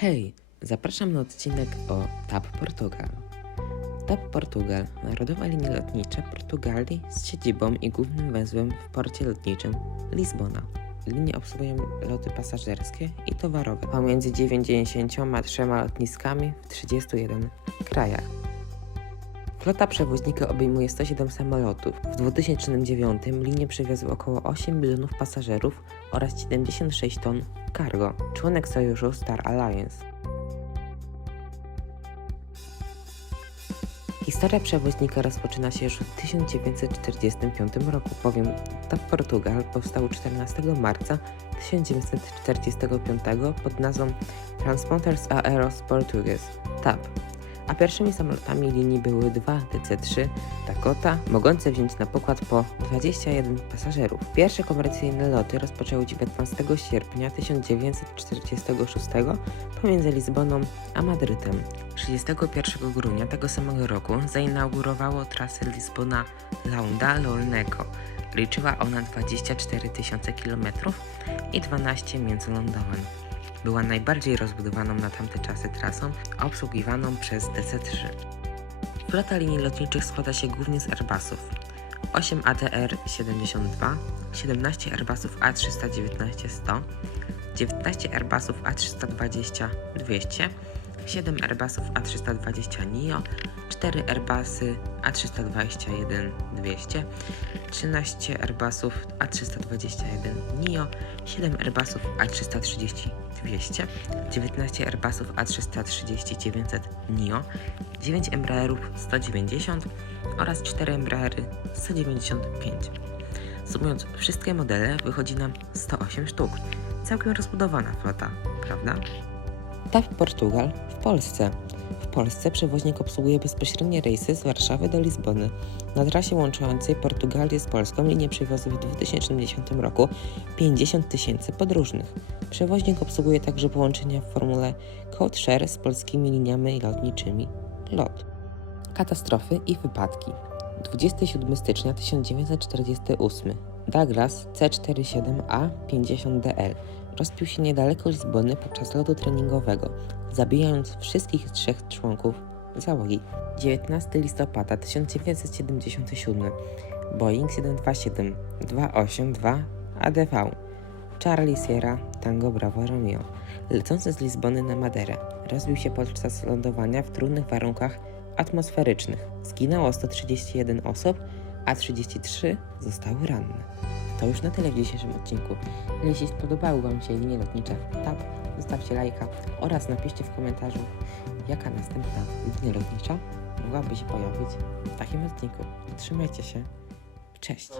Hej, zapraszam na odcinek o TAP Portugal. TAP Portugal, narodowa linia lotnicza Portugalii z siedzibą i głównym węzłem w porcie lotniczym Lizbona. Linie obsługują loty pasażerskie i towarowe pomiędzy 93 lotniskami w 31 krajach. Flota przewoźnika obejmuje 107 samolotów. W 2009 linie przewiozły około 8 milionów pasażerów oraz 76 ton cargo. Członek sojuszu Star Alliance. Historia przewoźnika rozpoczyna się już w 1945 roku, bowiem TAP Portugal powstał 14 marca 1945 pod nazwą Transporters Aeros Portugues TAP a pierwszymi samolotami linii były dwa DC-3 Dakota, mogące wziąć na pokład po 21 pasażerów. Pierwsze komercyjne loty rozpoczęły 19 sierpnia 1946 pomiędzy Lizboną a Madrytem. 31 grudnia tego samego roku zainaugurowało trasę Lizbona-Launda Lolneco. Liczyła ona 24 tysiące km i 12 między Londonem była najbardziej rozbudowaną na tamte czasy trasą, obsługiwaną przez DC-3. Flota linii lotniczych składa się głównie z Airbusów. 8 ATR-72, 17 Airbusów A319-100, 19 Airbusów A320-200, 7 Airbusów A320neo, 4 Airbusy A321-200, 13 Airbusów A321neo, 7 Airbusów A330-200, 19 Airbusów A330-900 neo, 9 Embraerów 190 oraz 4 Embraery 195. Sumując wszystkie modele wychodzi nam 108 sztuk. Całkiem rozbudowana flota, prawda? TAP Portugal w Polsce. W Polsce przewoźnik obsługuje bezpośrednie rejsy z Warszawy do Lizbony. Na trasie łączącej Portugalię z Polską linie przewiozły w 2010 roku 50 tysięcy podróżnych. Przewoźnik obsługuje także połączenia w formule Code Share z polskimi liniami lotniczymi LOT. Katastrofy i wypadki. 27 stycznia 1948 Douglas C-47A-50DL rozpił się niedaleko Lizbony podczas lotu treningowego, zabijając wszystkich trzech członków załogi. 19 listopada 1977 Boeing 727-282 ADV Charlie Sierra Tango Bravo Romeo lecący z Lizbony na Maderę rozbił się podczas lądowania w trudnych warunkach atmosferycznych. Zginęło 131 osób, a 33 zostały ranne. To już na tyle w dzisiejszym odcinku. Jeśli podobały Wam się linie lotnicze TAP, zostawcie lajka oraz napiszcie w komentarzu, jaka następna linia lotnicza mogłaby się pojawić w takim odcinku. Trzymajcie się. Cześć!